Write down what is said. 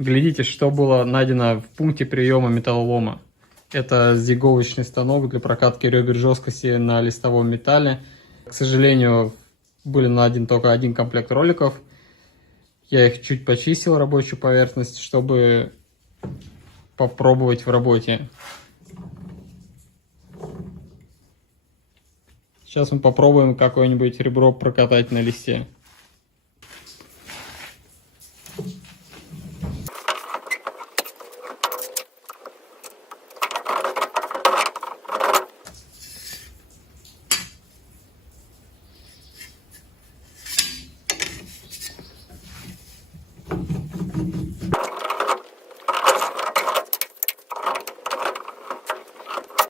Глядите, что было найдено в пункте приема металлолома. Это зиговочный станок для прокатки ребер жесткости на листовом металле. К сожалению, были найден только один комплект роликов. Я их чуть почистил, рабочую поверхность, чтобы попробовать в работе. Сейчас мы попробуем какое-нибудь ребро прокатать на листе.